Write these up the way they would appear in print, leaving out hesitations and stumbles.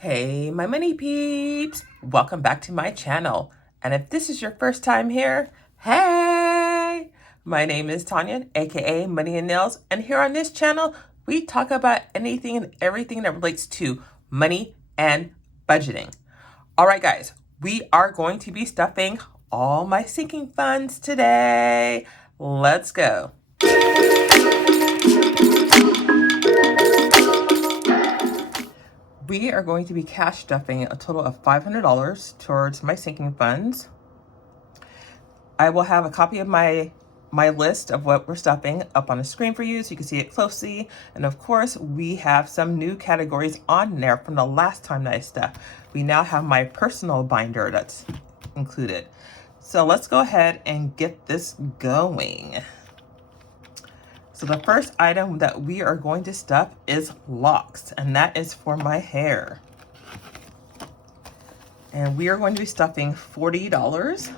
Hey, my money peeps! Welcome back to my channel. And if this is your first time here, hey! My name is Tanya, aka Money and Nails, and here on this channel, we talk about anything and everything that relates to money and budgeting. All right, guys, we are going to be stuffing all my sinking funds today. Let's go. We are going to be cash stuffing a total of $500 towards my sinking funds. I will have a copy of my list of what we're stuffing up on the screen for you so you can see it closely. And of course, we have some new categories on there from the last time that I stuffed. We now have my personal binder that's included. So let's go ahead and get this going. So the first item that we are going to stuff is locks, and that is for my hair. And we are going to be stuffing $40.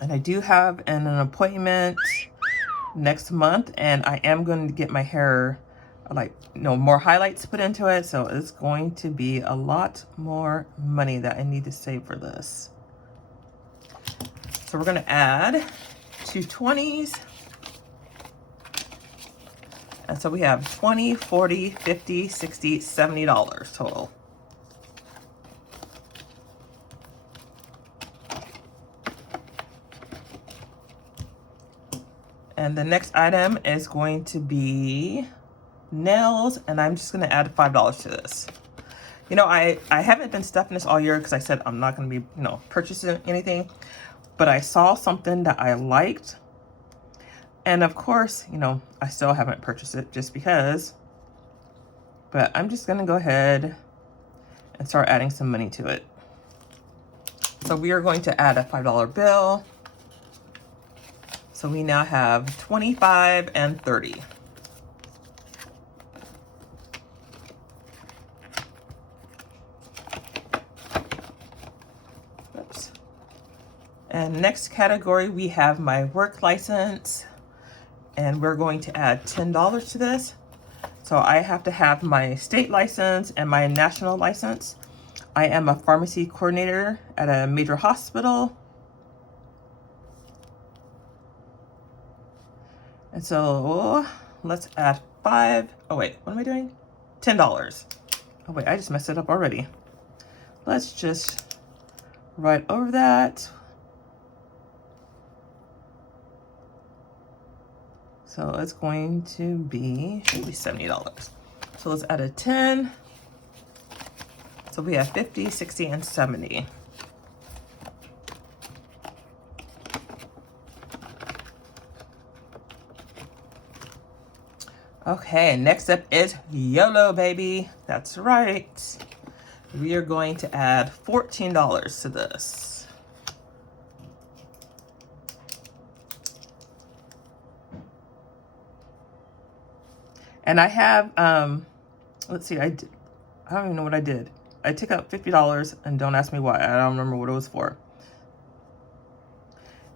And I do have an appointment next month, and I am going to get my hair more highlights put into it. So it's going to be a lot more money that I need to save for this. So we're going to add 2 20s. And so we have $20, $40, $50, $60, $70 total. And the next item is going to be nails, and I'm just going to add $5 to this. You know, I haven't been stuffing this all year because I said I'm not going to be, purchasing anything. But I saw something that I liked. And of course, I still haven't purchased it just because. But I'm just going to go ahead and start adding some money to it. So we are going to add a $5 bill. So we now have 25 and 30. Oops. And next category, we have my work license. And we're going to add $10 to this. So I have to have my state license and my national license. I am a pharmacy coordinator at a major hospital. And so let's add oh wait, what am I doing? $10. Oh wait, I just messed it up already. Let's just write over that. So it's going to be, should be $70. So let's add a 10. So we have 50, 60, and 70. Okay, next up is YOLO, baby. That's right. We are going to add $14 to this. And I have, let's see, I don't even know what I did. I took out $50 and don't ask me why. I don't remember what it was for.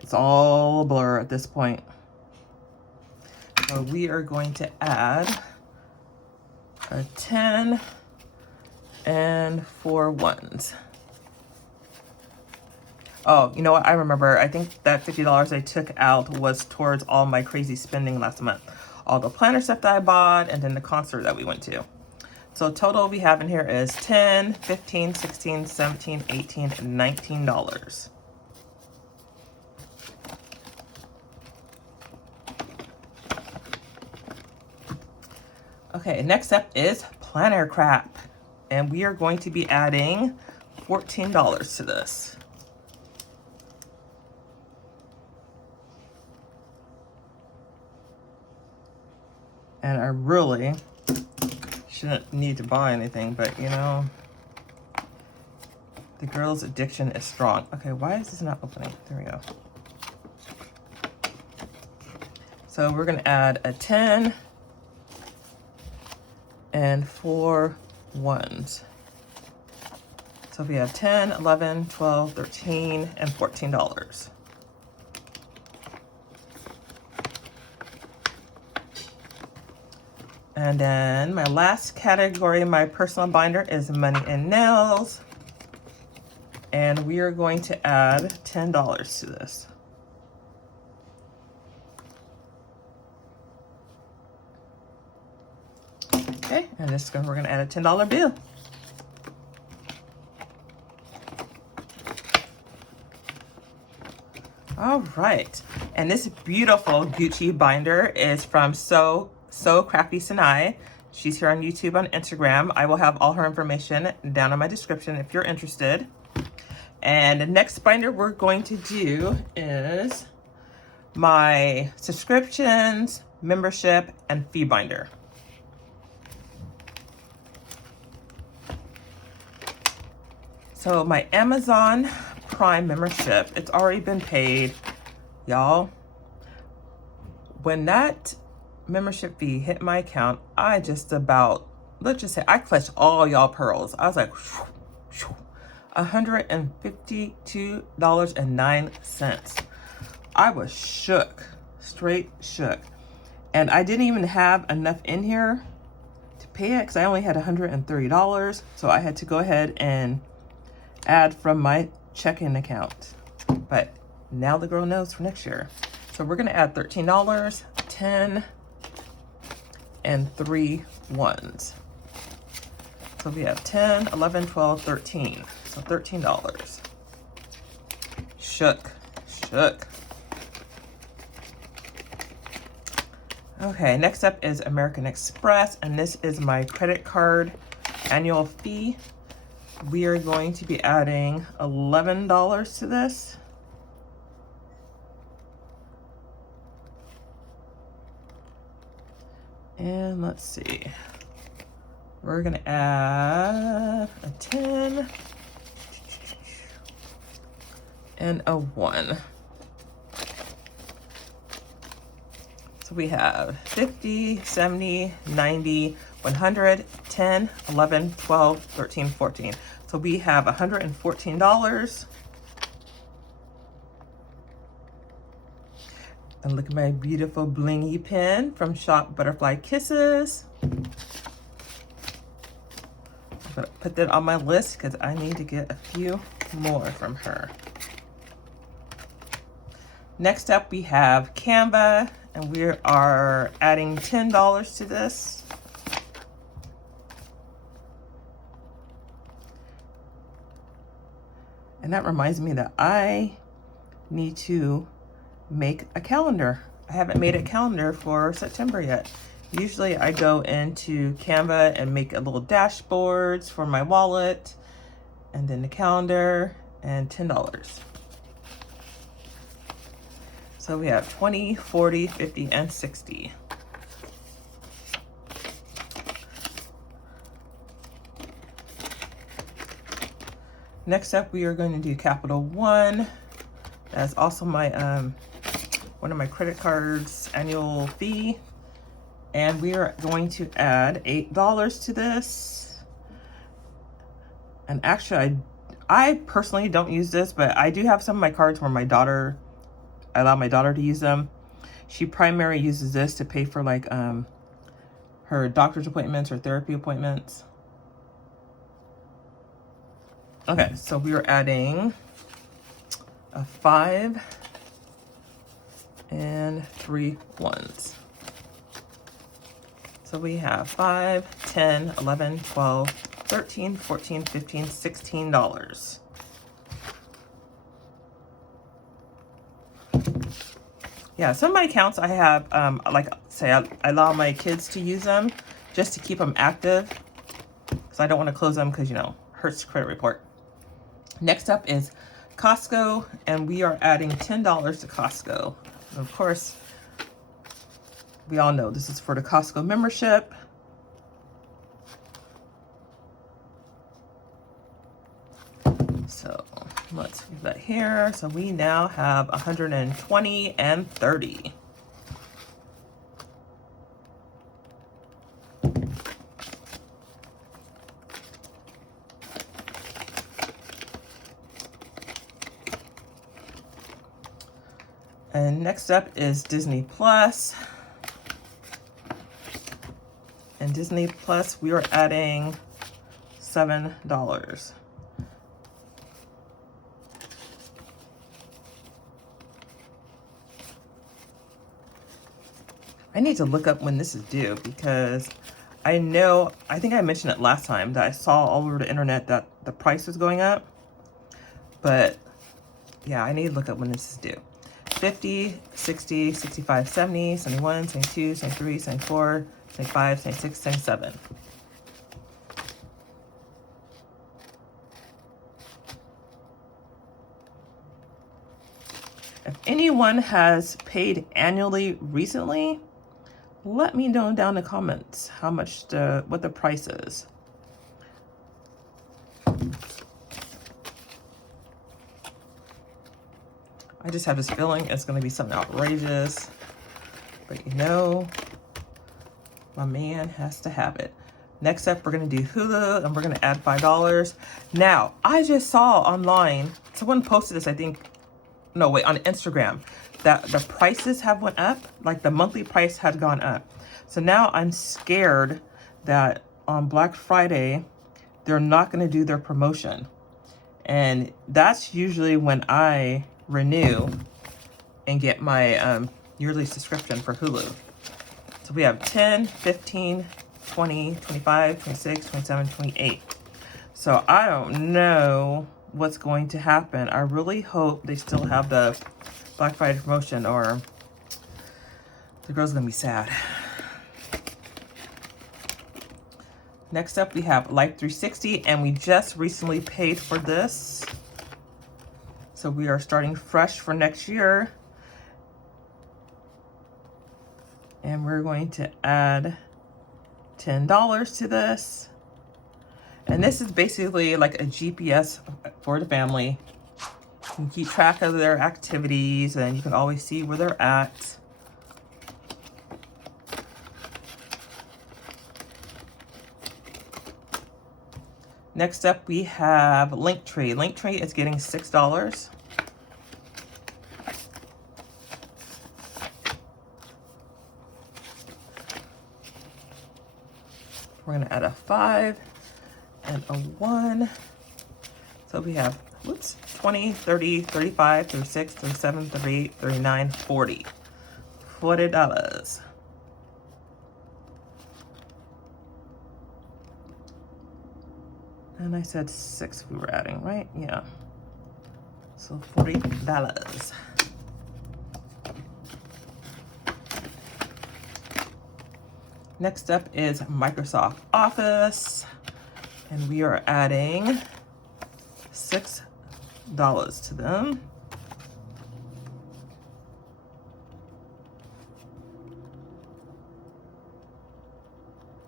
It's all a blur at this point. So we are going to add a 10 and 4 ones. Oh, you know what? I remember. I think that $50 I took out was towards all my crazy spending last month. All the planner stuff that I bought, and then the concert that we went to. So total we have in here is $10, $15, $16, $17, $18, and $19. Okay, next up is planner crap. And we are going to be adding $14 to this. And I really shouldn't need to buy anything, but the girl's addiction is strong. Okay, why is this not opening? There we go. So we're gonna add a 10 and 4 ones. So we have 10, 11, 12, 13, and $14. And then my last category, my personal binder, is money and nails. And we are going to add $10 to this. Okay, and we're gonna add a $10 bill. All right, and this beautiful Gucci binder is from So Crafty Sinai. She's here on YouTube, on Instagram. I will have all her information down in my description if you're interested. And the next binder we're going to do is my subscriptions, membership, and fee binder. So my Amazon Prime membership, it's already been paid, y'all. When that membership fee hit my account, I just about, let's just say, I clutched all y'all pearls. I was like, $152.09. I was shook, straight shook. And I didn't even have enough in here to pay it because I only had $130. So I had to go ahead and add from my checking account. But now the girl knows for next year. So we're gonna add $13, 10, and 3 ones. So we have 10, 11, 12, 13. So $13. Shook. Okay, next up is American Express, and this is my credit card annual fee. We are going to be adding $11 to this. And let's see. We're gonna add a 10 and a 1. So we have 50, 70, 90, 100, 10, 11, 12, 13, 14. So we have $114. And look at my beautiful blingy pen from Shop Butterfly Kisses. I'm gonna put that on my list because I need to get a few more from her. Next up, we have Canva, and we are adding $10 to this. And that reminds me that I need to make a calendar. I haven't made a calendar for September yet. Usually I go into Canva and make a little dashboards for my wallet, and then the calendar, and $10. So we have 20, 40, 50, and 60. Next up, we are going to do Capital One. That's also my one of my credit cards annual fee. And we are going to add $8 to this. And actually, I personally don't use this, but I do have some of my cards where I allow my daughter to use them. She primarily uses this to pay for like her doctor's appointments or therapy appointments. Okay, so we are adding a 5 and 3 ones. So we have 5, 10, 11, 12, 13, 14, 15, $16. Yeah, some of my accounts I have, like say I allow my kids to use them just to keep them active because I don't want to close them because, you know, hurts credit report. Next up is Costco, and we are adding $10 to Costco. And of course, we all know this is for the Costco membership. So let's leave that here. So we now have 120 and 30. And next up is Disney Plus. And Disney Plus, we are adding $7. I need to look up when this is due because I think I mentioned it last time that I saw all over the internet that the price was going up. But yeah, I need to look up when this is due. 50, 60, 65, 70, 71, 72, 73, 74, 75, 76, 77. If anyone has paid annually recently, let me know down in the comments how much what the price is. I just have this feeling it's going to be something outrageous, but you know, my man has to have it. Next up, we're going to do Hulu, and we're going to add $5. Now, I just saw online, someone posted this, I think, no, wait, on Instagram, that the prices have went up, like the monthly price had gone up. So now I'm scared that on Black Friday, they're not going to do their promotion. And that's usually when I renew and get my yearly subscription for Hulu. So we have 10, 15, 20, 25, 26, 27, 28. So I don't know what's going to happen. I really hope they still have the Black Friday promotion, or the girl's gonna be sad. Next up, we have Life 360, and we just recently paid for this. So we are starting fresh for next year. And we're going to add $10 to this. And this is basically like a GPS for the family. You can keep track of their activities, and you can always see where they're at. Next up, we have Linktree. Linktree is getting $6. We're going to add a 5 and a 1. So we have, 20, 30, 35, 36, 37, 38, 39, 40. $40. And I said 6 we were adding, right? Yeah. So $40. Next up is Microsoft Office, and we are adding $6 to them.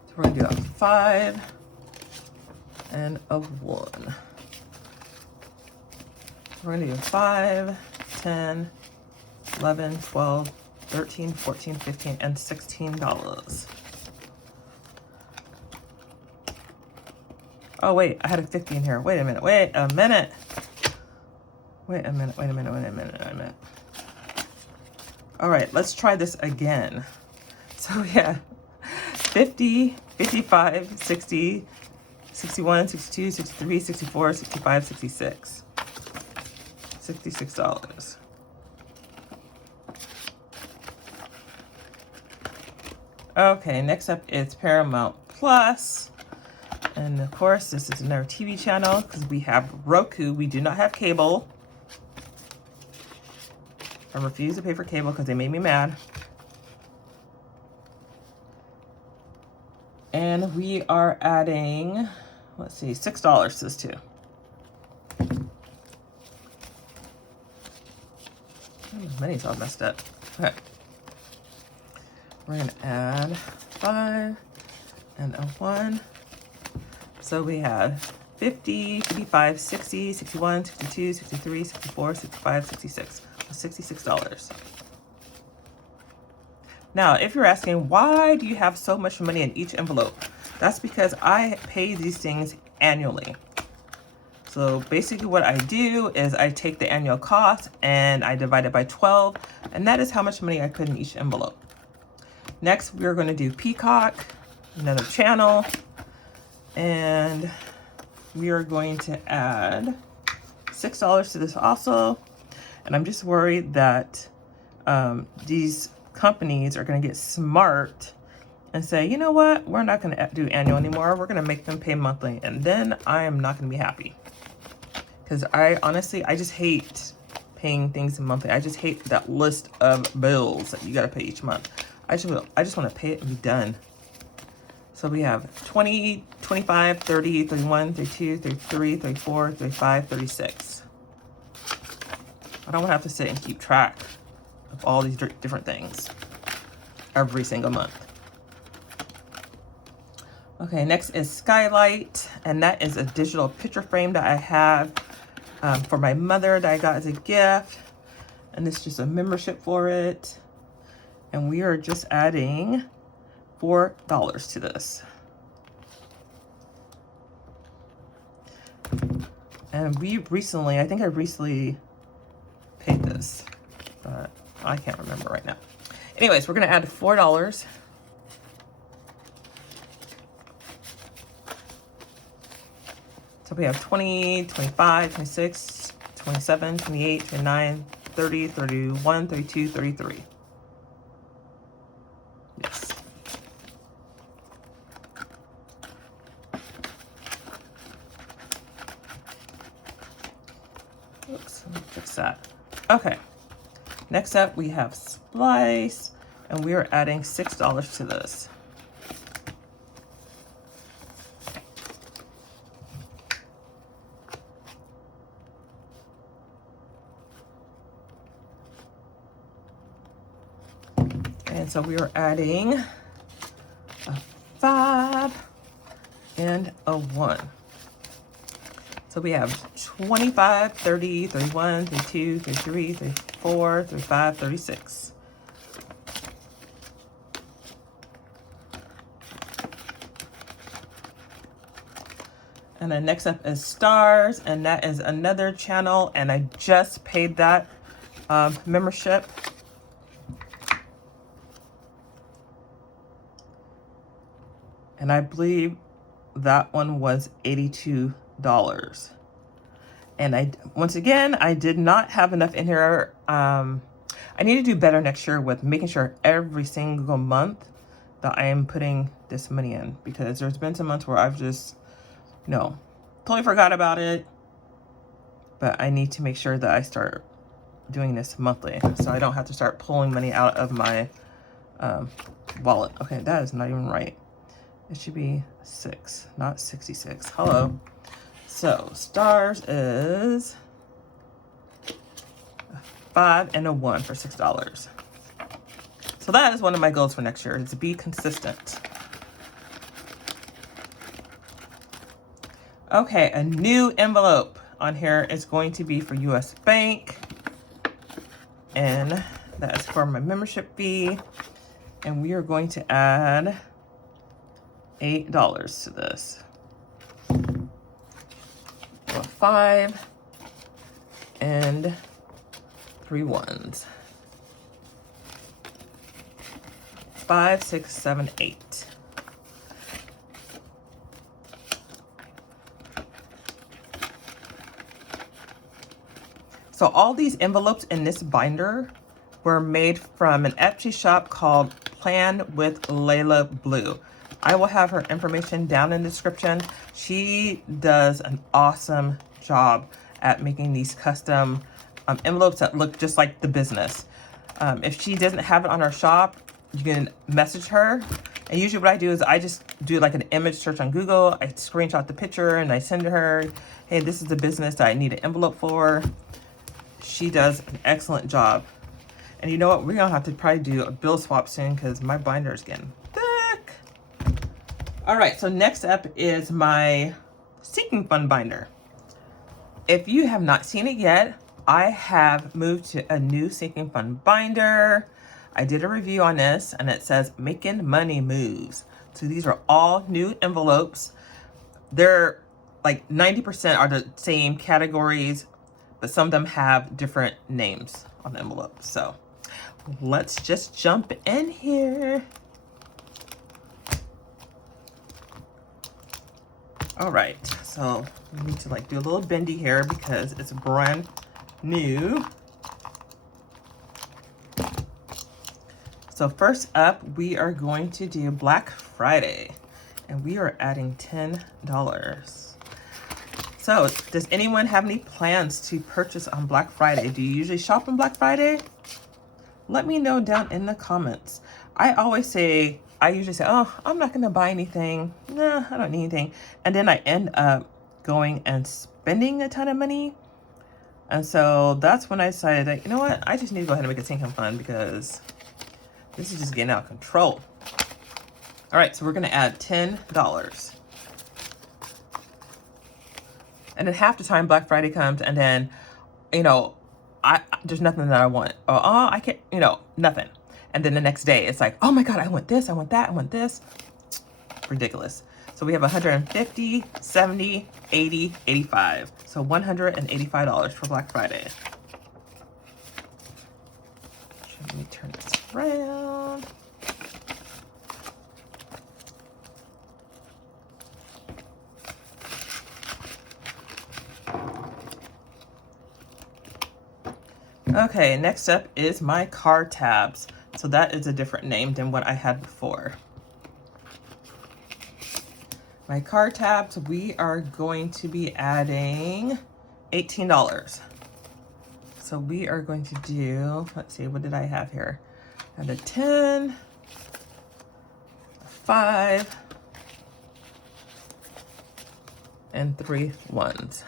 So we're gonna do a 5 and a 1. We're gonna do 5, 10, 11, 12, 13, 14, 15, and $16. Oh wait, I had a 50 in here. Wait a minute, wait a minute. Wait a minute. All right, let's try this again. So yeah, 50, 55, 60, 61, 62, 63, 64, 65, 66. $66. Okay, next up is Paramount Plus. And of course, this is another TV channel because we have Roku. We do not have cable. I refuse to pay for cable because they made me mad. And we are adding, let's see, $6 to this too. Money's all messed up. Okay. We're going to add 5 and a 1. So we have 50, 55, 60, 61, 62, 63, 64, 65, 66. $66. Now, if you're asking, why do you have so much money in each envelope? That's because I pay these things annually. So basically what I do is I take the annual cost and I divide it by 12, and that is how much money I put in each envelope. Next, we're going to do Peacock. another channel, and we are going to add $6 to this also. And I'm just worried that these companies are going to get smart and say, you know what, we're not going to do annual anymore. We're going to make them pay monthly. And then I am not going to be happy. Because I honestly, I just hate paying things monthly. I just hate that list of bills that you got to pay each month. I just want to pay it and be done. So we have 20, 25, 30, 31, 32, 33, 34, 35, 36. I don't want to have to sit and keep track of all these different things every single month. Okay, next is Skylight, and that is a digital picture frame that I have for my mother that I got as a gift. And this is just a membership for it. And we are just adding $4 to this. And I think I recently paid this, but I can't remember right now. Anyways, we're gonna add $4. So we have 20, 25, 26, 27, 28, 29, 30, 31, 32, 33. Yes. Oops, let me fix that. Okay. Next up, we have Splice, and we are adding $6 to this. And so we are adding a 5 and a 1. So we have 25, 30, 31, 32, 33, 34, 35, 36. And then next up is Stars, and that is another channel, and I just paid that membership. And I believe that one was $82. And once again, I did not have enough in here. I need to do better next year with making sure every single month that I am putting this money in, because there's been some months where I've just, totally forgot about it. But I need to make sure that I start doing this monthly, so I don't have to start pulling money out of my wallet. Okay, that is not even right. It should be 6, not 66. Hello. So Stars is a 5 and a 1 for $6. So that is one of my goals for next year, is to be consistent. Okay, a new envelope on here is going to be for US Bank. And that is for my membership fee. And we are going to add $8 to this. So 5 and 3 ones. 5, 6, 7, 8. So all these envelopes in this binder were made from an Etsy shop called Plan with Layla Blue. I will have her information down in the description. She does an awesome job at making these custom envelopes that look just like the business. If she doesn't have it on her shop, you can message her. And usually what I do is I just do like an image search on Google. I screenshot the picture and I send to her, hey, this is the business that I need an envelope for. She does an excellent job. And you know what? We're going to have to probably do a bill swap soon because my binder is getting thick. All right, so next up is my sinking fund binder. If you have not seen it yet, I have moved to a new sinking fund binder. I did a review on this and it says making money moves. So these are all new envelopes. They're like 90% are the same categories, but some of them have different names on the envelope. So let's just jump in here. All right, so we need to like do a little bendy here because it's brand new. So first up, we are going to do Black Friday, and we are adding $10. So does anyone have any plans to purchase on Black Friday? Do you usually shop on Black Friday? Let me know down in the comments. I usually say, oh, I'm not gonna buy anything. Nah, I don't need anything. And then I end up going and spending a ton of money. And so that's when I decided that, you know what? I just need to go ahead and make a sinking fund because this is just getting out of control. All right, so we're gonna add $10. And then half the time Black Friday comes and then, you know, there's nothing that I want. Oh, I can't, you know, nothing. And then the next day it's like, oh my God, I want this, I want that, I want this. Ridiculous. So we have 150, 70, 80, 85. So $185 for Black Friday. Let me turn this around. Okay, next up is my card tabs. So that is a different name than what I had before. My card tabs, we are going to be adding $18. So we are going to do, let's see, what did I have here? I had a 10, a 5, and 3 ones.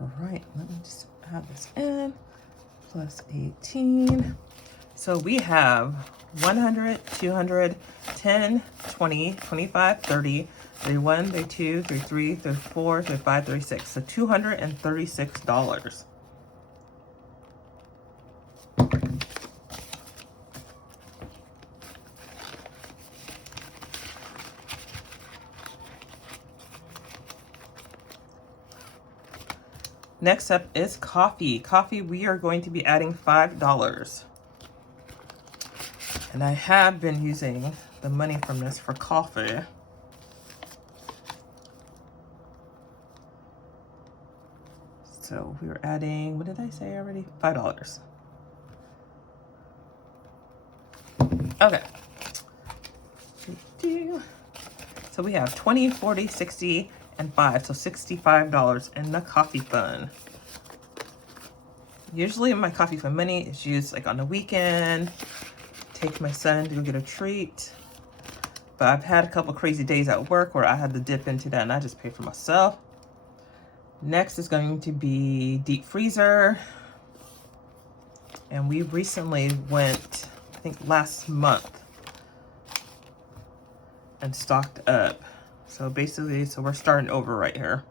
All right, let me just add this in. Plus 18. So we have 100, 200, 10, 20, 25, 30, 31, 32, 33, 34, 35, 36. So $236. Next up is coffee. Coffee, we are going to be adding $5. And I have been using the money from this for coffee. So we were adding, what did I say already? $5. Okay. So we have 20, 40, 60, and 5, so $65 in the coffee fund. Usually my coffee fund money is used like on the weekend, take my son to go get a treat. But I've had a couple crazy days at work where I had to dip into that and I just pay for myself. Next is going to be deep freezer. And we recently went, I think last month, and stocked up. So basically, so we're starting over right here.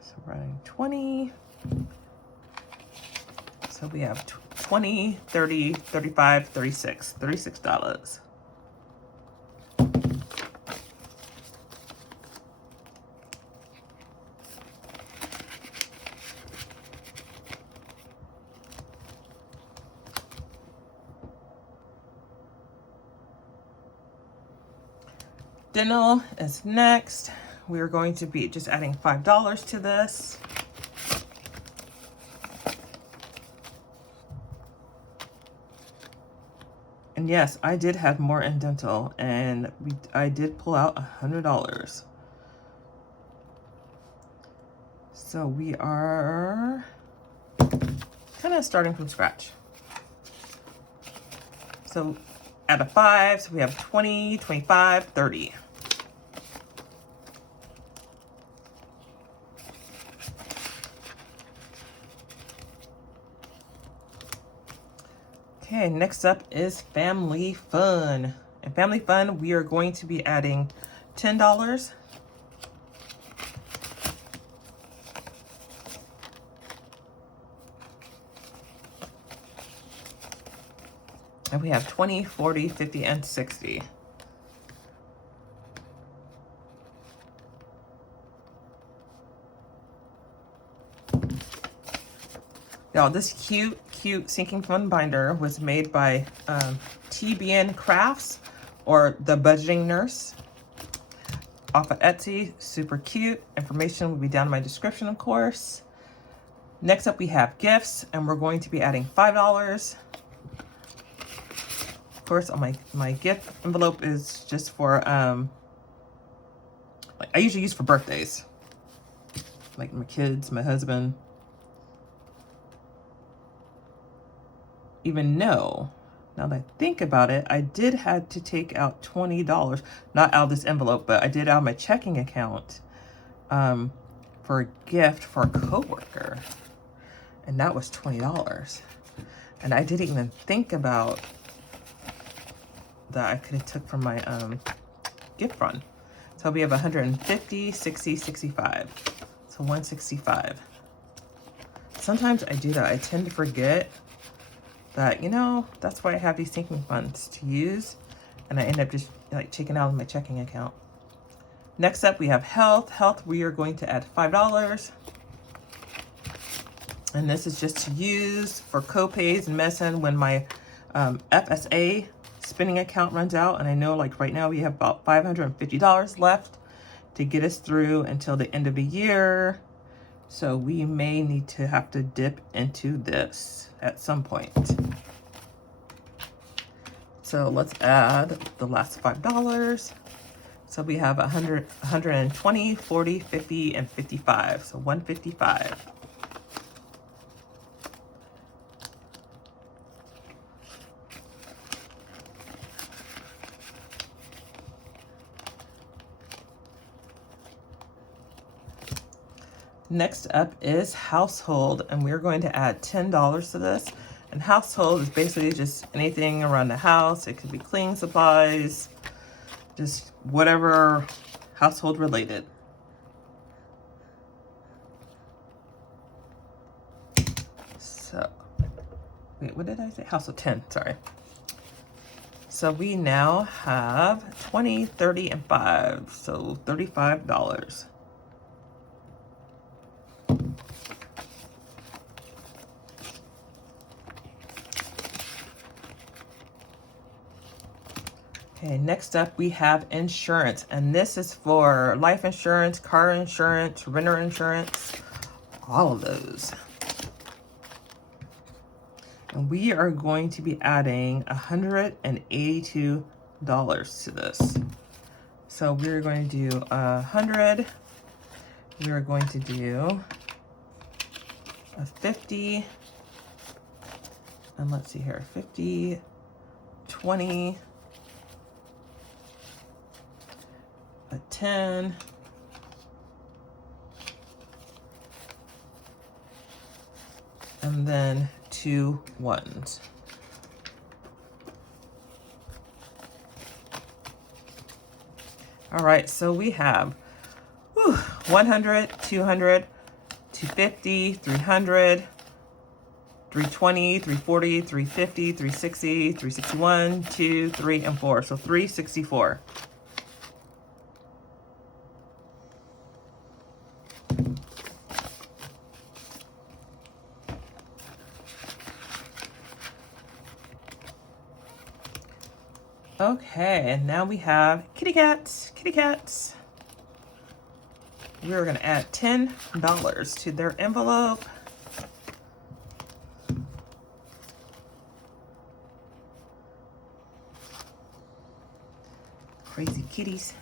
So we're adding 20. So we have 20, 30, 35, 36, $36. Dental is next. We're going to be just adding $5 to this. And yes, I did have more in dental, and I did pull out $100. So we are kind of starting from scratch. So at a 5, so we have 20, 25, 30. Okay, next up is Family Fun. In Family Fun, we are going to be adding $10. And we have 20, 40, 50, and 60. Y'all, this cute sinking fund binder was made by TBNCrafts, or The Budgeting Nurse, off of Etsy. Super cute. Information will be down in my description, of course. Next up, we have gifts, and we're going to be adding $5. Of course, on my gift envelope is just for, like I usually use for birthdays. Like my kids, my husband. Even though, now that I think about it, I did have to take out $20, not out of this envelope, but I did out of my checking account for a gift for a coworker, and that was $20. And I didn't even think about that I could have took from my gift fund. So we have 150, 60, 65. So 165. Sometimes I do that. I tend to forget that, you know, that's why I have these sinking funds to use, and I end up just like taking out of my checking account. Next up, we have health. Health, we are going to add $5. And this is just to use for co-pays and medicine when my FSA spending account runs out. And I know like right now we have about $550 left to get us through until the end of the year. So we may need to have to dip into this at some point. So let's add the last $5. So we have 100, 120, 40, 50, and 55. So 155. Next up is household, and we're going to add $10 to this. And household is basically just anything around the house. It could be cleaning supplies, just whatever household related. So, wait, what did I say? Household 10, sorry. So we now have 20, 30, and 5, so $35. Okay, next up we have insurance, and this is for life insurance, car insurance, renter insurance, all of those. And we are going to be adding $182 to this. So we're going to do 100. We are going to do a 50. And let's see here, 50, 20, a 10, and then 2 ones. All right, so we have 100, 200, 250, 300, 320, 340, 350, 360, 361, 2, 3, and 4. So 364. Okay, and now we have kitty cats, kitty cats. We're gonna add $10 to their envelope. Crazy kitties.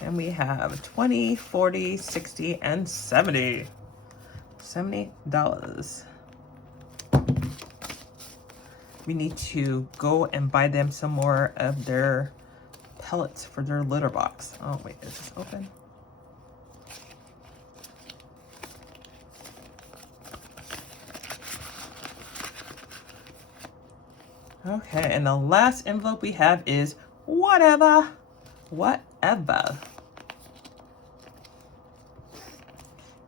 And we have 20, 40, 60, and 70. $70. We need to go and buy them some more of their pellets for their litter box. Oh wait, is this open? Okay, and the last envelope we have is whatever.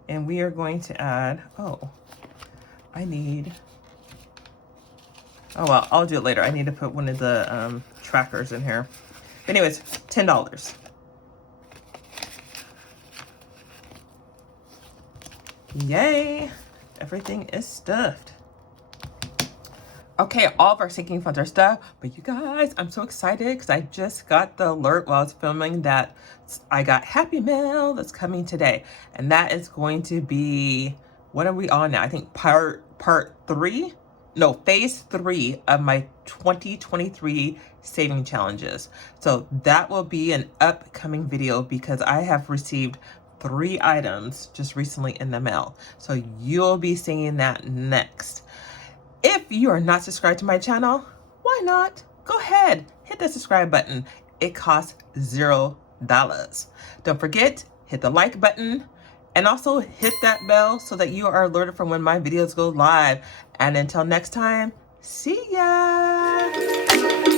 And we are going to add, oh well, I'll do it later. I need to put one of the trackers in here. Anyways, $10. Yay, everything is stuffed. Okay, all of our sinking funds are stuffed, but you guys, I'm so excited because I just got the alert while I was filming that I got Happy Mail that's coming today. And that is going to be, what are we on now? I think part 3? No, phase 3 of my 2023 saving challenges. So that will be an upcoming video because I have received 3 items just recently in the mail. So you'll be seeing that next. If you are not subscribed to my channel, why not? Go ahead, hit the subscribe button. It costs $0. Don't forget, hit the like button and also hit that bell so that you are alerted from when my videos go live. And until next time, see ya!